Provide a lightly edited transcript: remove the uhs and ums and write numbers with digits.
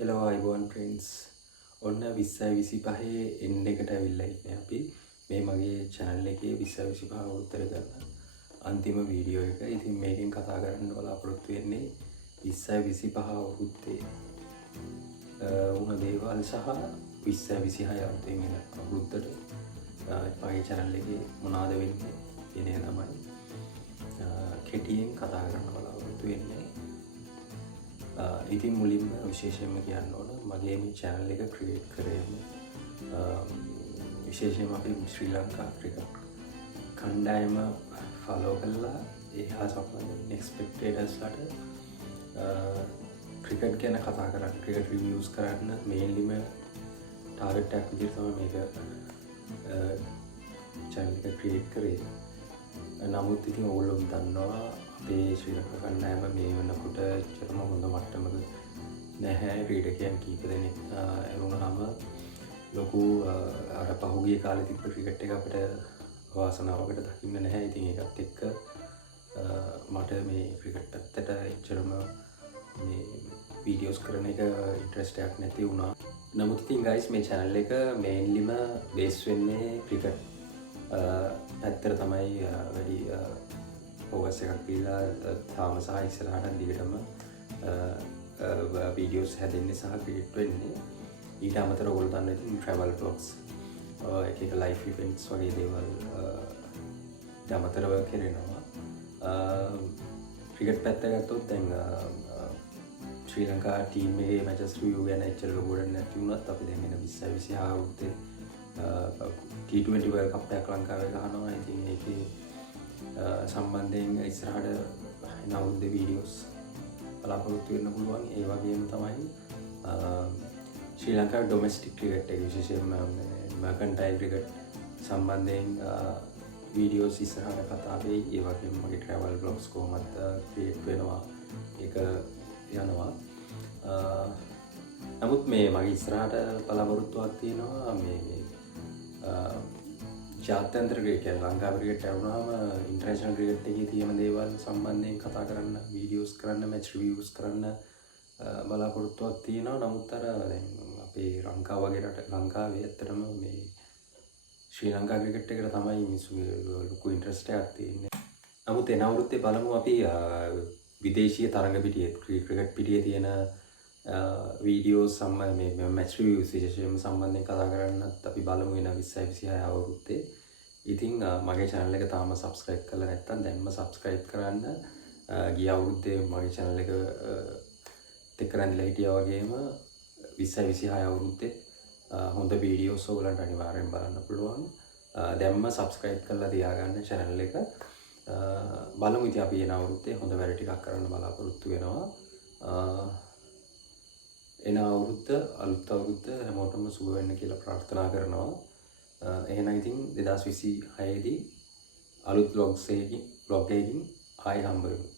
Hello everyone friends. ඔන්න 2025 end එකට ඇවිල්ලා ඉන්නේ අපි. මේ මගේ channel එකේ 2025 උත්තර ගන්න අන්තිම වීඩියෝ එක. ඉතින් මේකෙන් කතා කරන්න බලාපොරොත්තු වෙන්නේ 2025 අවුරුද්දේ වුණ දේවල් සහ 2026 අන්තිම වෙන අවුරුද්දට මගේ channel එකේ මොනවද වෙන්නේ කියන එක තමයි කෙටියෙන් කතා කරන්න බලාපොරොත්තු වෙන්නේ. ඉතින් මුලින්ම විශේෂයෙන්ම කියන්න ඕන මගේ මේ channel එක create කරේ විශේෂයෙන්ම අපි ශ්‍රී ලංකා ක්‍රිකට් කණ්ඩායම follow කරලා එහා සම්බන්ධ spectatorsලට ක්‍රිකට් ගැන කතා කරන්න ක්‍රිකට් reviews කරන්න mainlyම target එකක් විදිහට තමයි මේක channel එක create කරේ. නමුත් ඉතින් ඕගොල්ලෝ දන්නවා අපේ ශ්‍රී ලංකා කණ්ඩායම මේ වෙනකොට චරම හොඳ මට්ටමක නැහැ. ක්‍රීඩකයන් කීප දෙනෙක් එවුනහම ලොකු අර පහුගිය කාලේ තිබ්බ ක්‍රිකට් එක අපිට වාසනාවකට දකින්න නැහැ. ඉතින් ඒකත් එක්ක මට මේ ක්‍රිකට් පැත්තට එච්චරම මේ වීඩියෝස් කරන එක ඉන්ට්‍රස්ට් එකක් නැති වුණා. නමුත් ඉතින් guys මේ channel එක mainlyම බේස් වෙන්නේ ක්‍රිකට් පැත්තට තමයි වැඩි ෆෝකස් එකක් දීලා තාම සහ ඉස්සරහට දිගටම වීඩියෝස් හැදෙන්නේ සහ ක්‍රියේට් වෙන්නේ. ඊට අමතරව ඔයගොල්ලෝ දන්න ඉතින් travel vlogs එක එක live events වගේ දේවල් ඊට අමතරව කරනවා. ක්‍රිකට් පැත්ත ගත්තොත් දැන් ශ්‍රී ලංකා ටීම් එකේ matches review ගැන එච්චර ලොකුවට නැති වුණත් අපි දැන් එන 2026 අවුරුද්දේ T20 World Cup එකක් ලංකාවේ ගහනවා. ඉතින් ඒකේ සම්බන්ධයෙන් ඉස්සරහට එන අවුරුද්දේ වීඩියෝස් බලාපොරොත්තු වෙන්න පුළුවන්. ඒ වගේම තමයි ශ්‍රී ලංකා ඩොමෙස්ටික් ක්‍රිකට් එක විශේෂයෙන්ම මර්කන්ටයිල් ක්‍රිකට් සම්බන්ධයෙන් වීඩියෝස් ඉස්සරහට කතා වෙයි. ඒ වගේම මගේ travel vlogs කොහොමද ක්‍රියේට් වෙනවා ඒක යනවා. නමුත් මේ මගේ ඉස්සරහට බලාපොරොත්තුවක් තියෙනවා මේ ජාත්‍යන්තර ක්‍රිකට් ලංකාවේ ක්‍රිකට් ඇරුණාම ඉන්ටර්නැෂනල් ක්‍රිකට් එකේ තියෙන දේවල් සම්බන්ධයෙන් කතා කරන්න, වීඩියෝස් කරන්න, මැච් රිවිව්ස් කරන්න බලාපොරොත්තුවක් තියෙනවා. නමුත් අර දැන් අපේ ලංකාව වගේ රට ලංකාවේ ඇත්තටම මේ ශ්‍රී ලංකා ක්‍රිකට් එකට තමයි මිනිස්සුගේ ලොකු ඉන්ට්‍රස්ට් එකක් තියෙන්නේ. නමුත් එන අවුරුද්දේ බලමු අපි විදේශීය තරඟ පිටියේ ක්‍රිකට් පිටියේ තියෙන වීඩියෝස් සම්බන්ධ මේ මැච් රිවිව්ස් විශේෂයෙන්ම සම්බන්ධයෙන් කතා කරන්නත් අපි බලමු වෙන 2026 අවුරුද්දේ. ඉතින් මගේ channel එක තාම subscribe කරලා නැත්නම් දැන්ම subscribe කරන්න. ගිය අවුරුද්දේ මගේ channel එක එක්ක රැඳිලා හිටියා වගේම 2026 අවුරුද්දේ හොඳ වීඩියෝස් ඔයගලන්ට අනිවාර්යෙන් බලන්න පුළුවන්. දැන්ම subscribe කරලා තියාගන්න channel එක. බලමු ඉතින් අපි එන අවුරුද්දේ හොඳ වැඩ ටිකක් කරන්න බලාපොරොත්තු වෙනවා. එන අවුරුද්ද අලුත් අවුරුද්ද හැමෝටම සුබ වෙන්න කියලා ප්‍රාර්ථනා කරනවා. එහෙනම් ඉතින් 2026 දී අලුත් vlogs එකකින් ආයෙ හම්බ වෙමු.